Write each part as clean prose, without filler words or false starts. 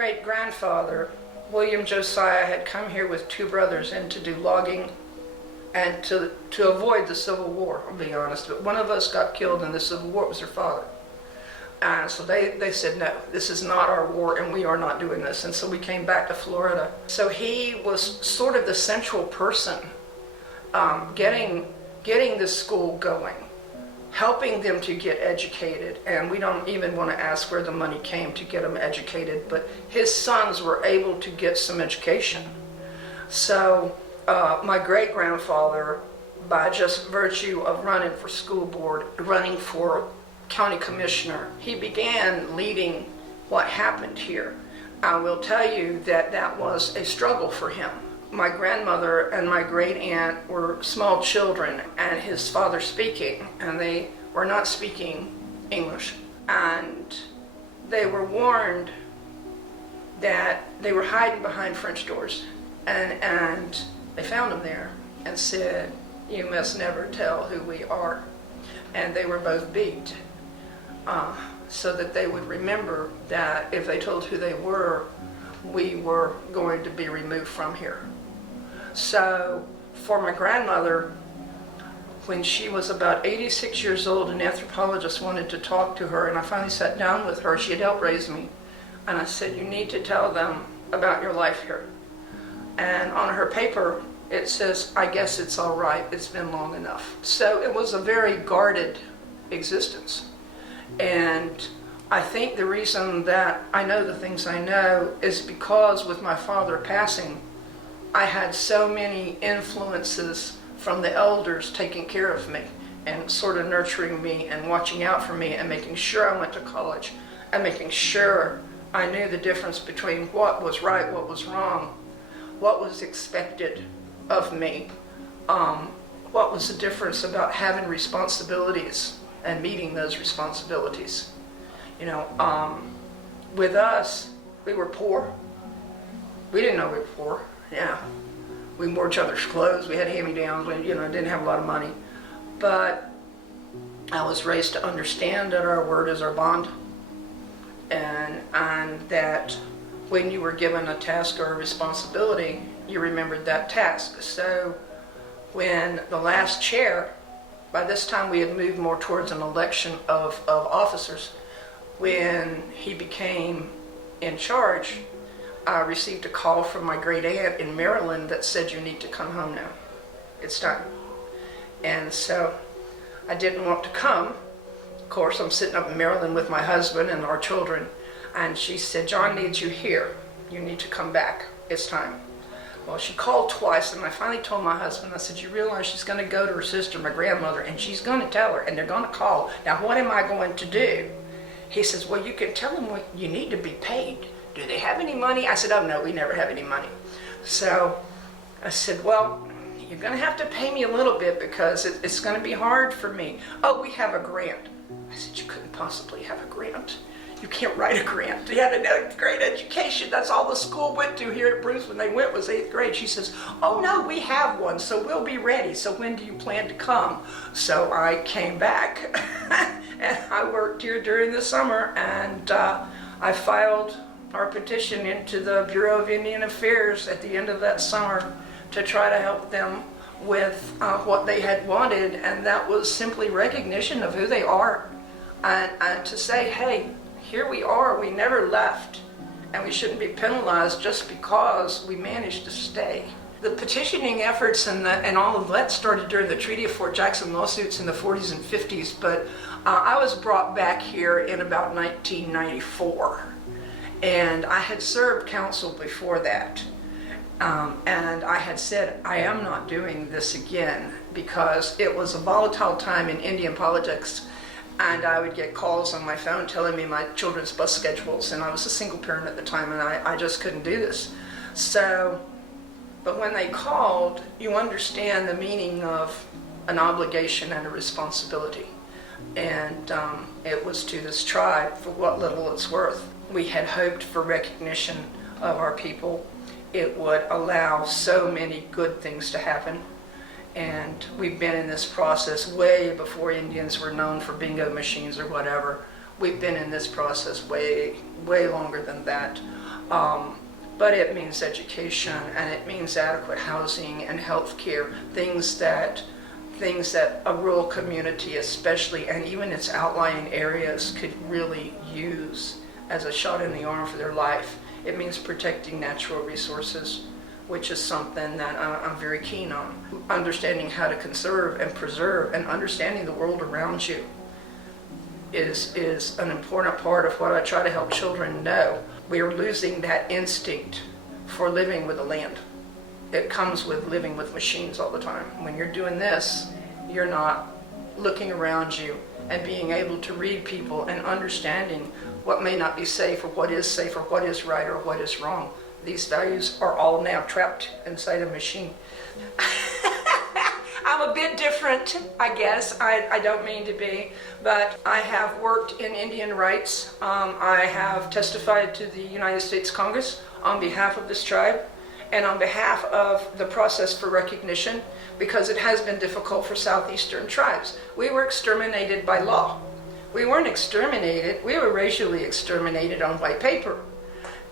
great-grandfather, William Josiah, had come here with two brothers in to do logging and to avoid the Civil War, I'll be honest. But one of us got killed in the Civil War. It was their father. And so they said, no, this is not our war and we are not doing this. And so we came back to Florida. So he was sort of the central person, getting this school going, helping them to get educated. And we don't even want to ask where the money came to get them educated, but his sons were able to get some education. So my great-grandfather, by just virtue of running for school board, running for county commissioner, he began leading what happened here. I will tell you that that was a struggle for him. My grandmother and my great aunt were small children and his father speaking, and they were not speaking English. And they were warned that they were hiding behind French doors. And they found him there and said, "You must never tell who we are." And they were both beat, so that they would remember that if they told who they were, we were going to be removed from here. So for my grandmother, when she was about 86 years old, an anthropologist wanted to talk to her, and I finally sat down with her. She had helped raise me. And I said, "You need to tell them about your life here." And on her paper, it says, "I guess it's all right. It's been long enough." So it was a very guarded existence. And I think the reason that I know the things I know is because with my father passing, I had so many influences from the elders taking care of me and sort of nurturing me and watching out for me and making sure I went to college and making sure I knew the difference between what was right, what was wrong, what was expected of me, what was the difference about having responsibilities and meeting those responsibilities. You know, with us, we were poor. We didn't know we were poor. Yeah, we wore each other's clothes. We had hand-me-downs. We, didn't have a lot of money. But I was raised to understand that our word is our bond, and that when you were given a task or a responsibility, you remembered that task. So when the last chair, by this time we had moved more towards an election of officers, when he became in charge, I received a call from my great aunt in Maryland that said, "You need to come home now. It's time." And so I didn't want to come. Of course, I'm sitting up in Maryland with my husband and our children, and she said, "John needs you here. You need to come back. It's time." Well, she called twice, and I finally told my husband, I said, "You realize she's going to go to her sister, my grandmother, and she's going to tell her, and they're going to call. Now, what am I going to do?" He says, "Well, you can tell them what you need to be paid. Do they have any money?" I said, "Oh, no, we never have any money." So I said, "Well, you're going to have to pay me a little bit because it's going to be hard for me." "Oh, we have a grant." I said, "You couldn't possibly have a grant. You can't write a grant. You had a great education. That's all the school went to here at Bruce when they went was 8th grade." She says, "Oh, no, we have one, so we'll be ready. So when do you plan to come?" So I came back, and I worked here during the summer, and I filed our petition into the Bureau of Indian Affairs at the end of that summer to try to help them with what they had wanted, and that was simply recognition of who they are, and to say, hey, here we are, we never left, and we shouldn't be penalized just because we managed to stay. The petitioning efforts and all of that started during the Treaty of Fort Jackson lawsuits in the 40s and 50s, but I was brought back here in about 1994, and I had served counsel before that. And I had said, I am not doing this again, because it was a volatile time in Indian politics, and I would get calls on my phone telling me my children's bus schedules, and I was a single parent at the time, and I just couldn't do this. So, but when they called, you understand the meaning of an obligation and a responsibility. And it was to this tribe, for what little it's worth. We had hoped for recognition of our people. It would allow so many good things to happen. And we've been in this process way before Indians were known for bingo machines or whatever. We've been in this process way longer than that. But it means education, and it means adequate housing and health care, things that a rural community especially, and even its outlying areas, could really use as a shot in the arm for their life. It means protecting natural resources, which is something that I'm very keen on. Understanding how to conserve and preserve, and understanding the world around you is an important part of what I try to help children know. We are losing that instinct for living with the land. It comes with living with machines all the time. When you're doing this, you're not looking around you and being able to read people and understanding what may not be safe, or what is safe, or what is right, or what is wrong. These values are all now trapped inside a machine. I'm a bit different, I guess. I don't mean to be, but I have worked in Indian rights. I have testified to the United States Congress on behalf of this tribe and on behalf of the process for recognition, because it has been difficult for southeastern tribes. We were exterminated by law. We weren't exterminated, we were racially exterminated on white paper.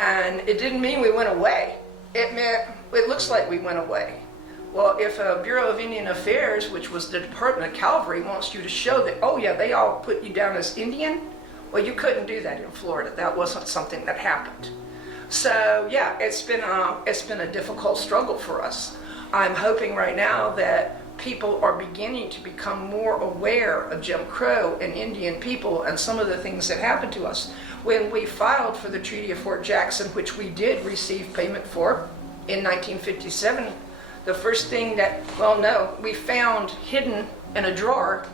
And it didn't mean we went away. It meant, it looks like we went away. Well, if a Bureau of Indian Affairs, which was the Department of Cavalry, wants you to show that, oh yeah, they all put you down as Indian, well, you couldn't do that in Florida. That wasn't something that happened. So yeah, it's been a difficult struggle for us. I'm hoping right now that people are beginning to become more aware of Jim Crow and Indian people and some of the things that happened to us. When we filed for the Treaty of Fort Jackson, which we did receive payment for in 1957, the first thing that, well, no, we found hidden in a drawer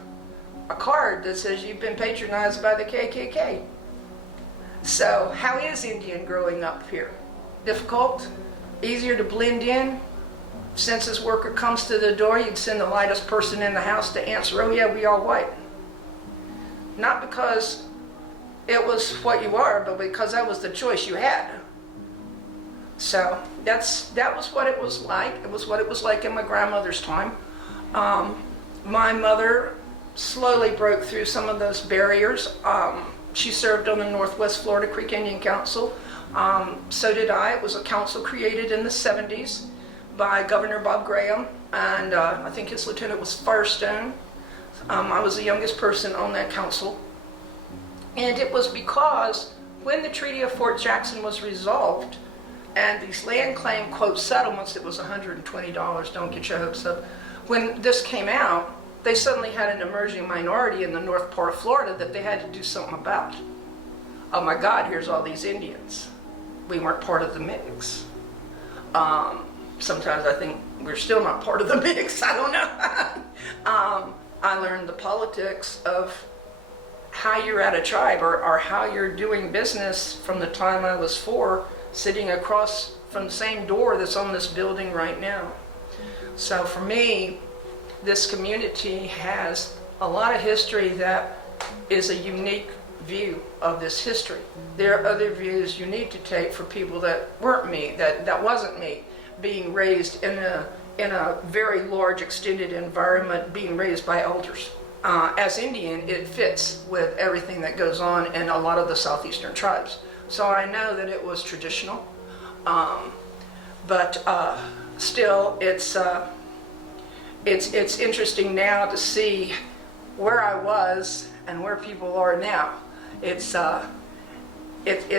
a card that says you've been patronized by the KKK. So how is Indian growing up here? Difficult? Easier to blend in? Census worker comes to the door, you'd send the lightest person in the house to answer, oh yeah, we all white. Not because it was what you are, but because that was the choice you had. So that was what it was like. It was what it was like in my grandmother's time. My mother slowly broke through some of those barriers. She served on the Northwest Florida Creek Indian Council. So did I. It was a council created in the 70s by Governor Bob Graham, and I think his lieutenant was Firestone. I was the youngest person on that council. And it was because when the Treaty of Fort Jackson was resolved, and these land claim, quote, settlements, it was $120, don't get your hopes up. When this came out, they suddenly had an emerging minority in the north part of Florida that they had to do something about. Oh my God, here's all these Indians. We weren't part of the mix. Sometimes I think we're still not part of the mix, I don't know. I learned the politics of how you're at a tribe, or how you're doing business from the time I was 4, sitting across from the same door that's on this building right now. So for me, this community has a lot of history that is a unique view of this history. There are other views you need to take for people that weren't me, that wasn't me, being raised in a very large extended environment, being raised by elders. As Indian, it fits with everything that goes on in a lot of the southeastern tribes. So I know that it was traditional, but still, it's interesting now to see where I was and where people are now. It's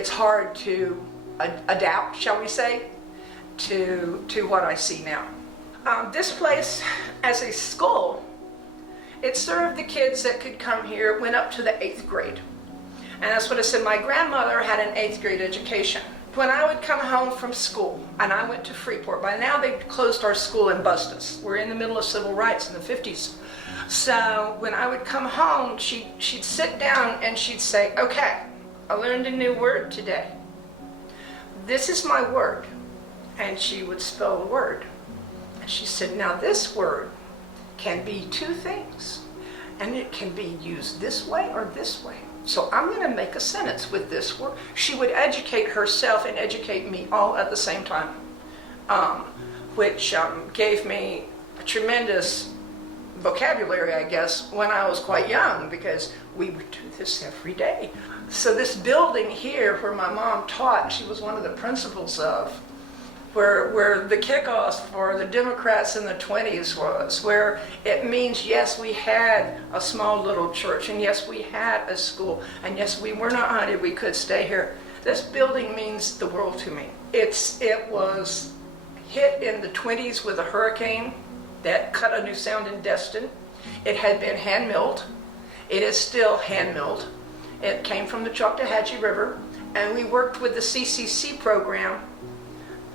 hard to adapt, shall we say, to what I see now. This place, as a school, it served the kids that could come here, went up to the 8th grade. And that's what I said, my grandmother had an 8th grade education. When I would come home from school, and I went to Freeport, by now they'd closed our school and bused us. We're in the middle of civil rights in the 50s. So when I would come home, she'd sit down and she'd say, okay, I learned a new word today. This is my word. And she would spell the word. And she said, now this word can be 2 things. And it can be used this way or this way. So I'm going to make a sentence with this word. She would educate herself and educate me all at the same time, which gave me a tremendous vocabulary, I guess, when I was quite young, because we would do this every day. So this building here where my mom taught, she was one of the principals of, where the kickoff for the Democrats in the 20s was, where it means, yes, we had a small little church, and yes, we had a school, and yes, we were not hunted, we could stay here. This building means the world to me. It was hit in the 20s with a hurricane that cut a new sound in Destin. It had been hand-milled. It is still hand-milled. It came from the Choctawhatchee River, and we worked with the CCC program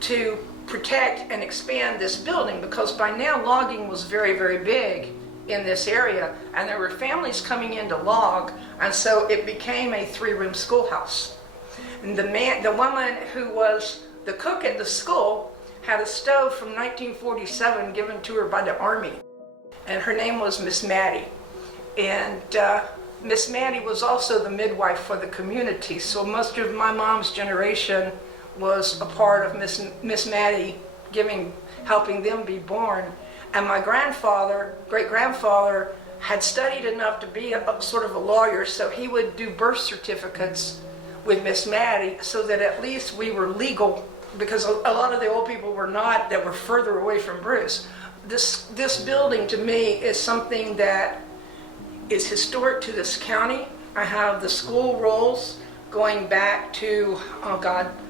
to protect and expand this building, because by now logging was very, very big in this area, and there were families coming in to log, and so it became a 3-room schoolhouse. And the woman who was the cook at the school had a stove from 1947 given to her by the Army, and her name was Miss Maddie. And Miss Maddie was also the midwife for the community, so most of my mom's generation was a part of Miss Maddie helping them be born. And my great-grandfather, had studied enough to be a sort of a lawyer, so he would do birth certificates with Miss Maddie so that at least we were legal, because a lot of the old people were not, that were further away from Bruce. This building to me is something that is historic to this county. I have the school rolls going back to,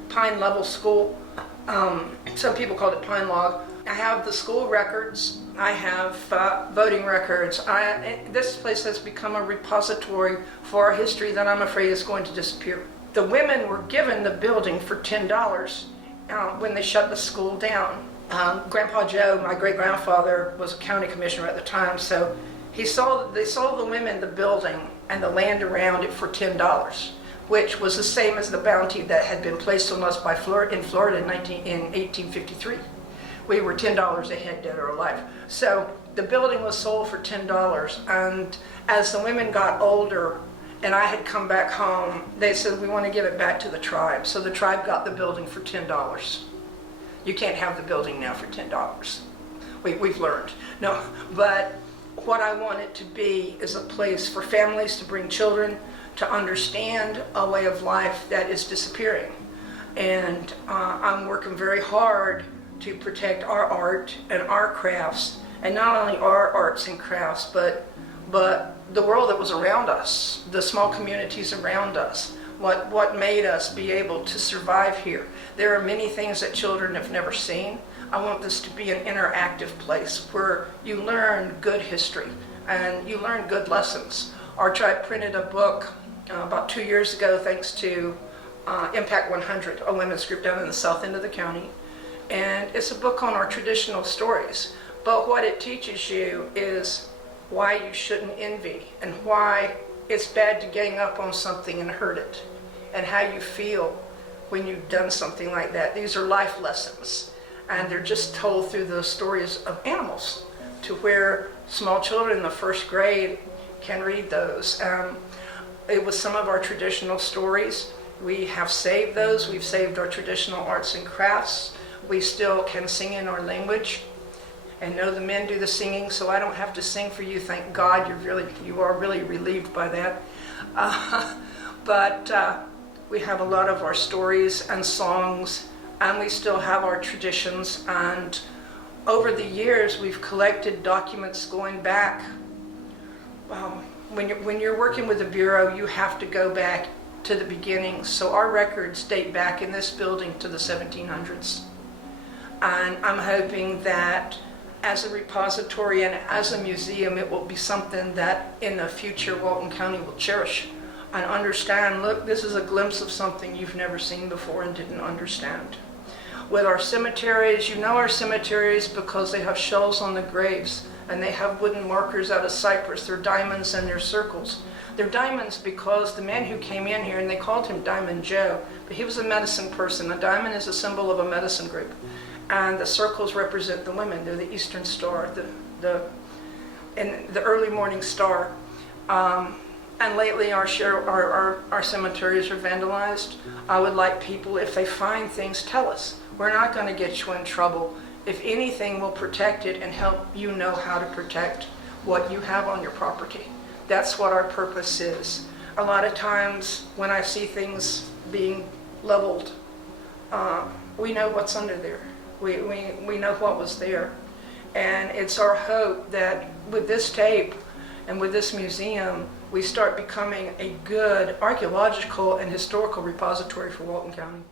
Pine Level School. Some people called it Pine Log. I have the school records. I have voting records. This place has become a repository for our history that I'm afraid is going to disappear. The women were given the building for $10 when they shut the school down. Grandpa Joe, my great-grandfather, was a county commissioner at the time, so they sold the women the building and the land around it for $10, which was the same as the bounty that had been placed on us in Florida in 1853. We were $10 a head, dead or alive. So the building was sold for $10, and as the women got older and I had come back home, they said, we want to give it back to the tribe. So the tribe got the building for $10. You can't have the building now for $10. We've learned. No, but what I want it to be is a place for families to bring children to understand a way of life that is disappearing. And I'm working very hard to protect our art and our crafts, and not only our arts and crafts, but the world that was around us, the small communities around us, what made us be able to survive here. There are many things that children have never seen. I want this to be an interactive place where you learn good history and you learn good lessons. Our tribe printed a book about 2 years ago, thanks to Impact 100, a women's group down in the south end of the county. And it's a book on our traditional stories. But what it teaches you is why you shouldn't envy, and why it's bad to gang up on something and hurt it, and how you feel when you've done something like that. These are life lessons, and they're just told through the stories of animals, to where small children in the first grade can read those. It was some of our traditional stories. We have saved those. We've saved our traditional arts and crafts. We still can sing in our language, and know the men do the singing, so I don't have to sing for you. Thank God, you are really relieved by that. But we have a lot of our stories and songs, and we still have our traditions. And over the years, we've collected documents going back. When you're working with the Bureau, you have to go back to the beginning. So our records date back in this building to the 1700s. And I'm hoping that as a repository and as a museum, it will be something that in the future Walton County will cherish and understand. Look, this is a glimpse of something you've never seen before and didn't understand. With our cemeteries, you know our cemeteries because they have shells on the graves, and they have wooden markers out of cypress. They're diamonds and they're circles. They're diamonds because the man who came in here, and they called him Diamond Joe, but he was a medicine person. A diamond is a symbol of a medicine group. And the circles represent the women. They're the Eastern Star, and the early morning star. And lately our cemeteries are vandalized. I would like people, if they find things, tell us. We're not going to get you in trouble. If anything, we'll protect it and help you know how to protect what you have on your property. That's what our purpose is. a lot of times when I see things being leveled, we know what's under there. We know what was there. And it's our hope that with this tape and with this museum, we start becoming a good archaeological and historical repository for Walton County.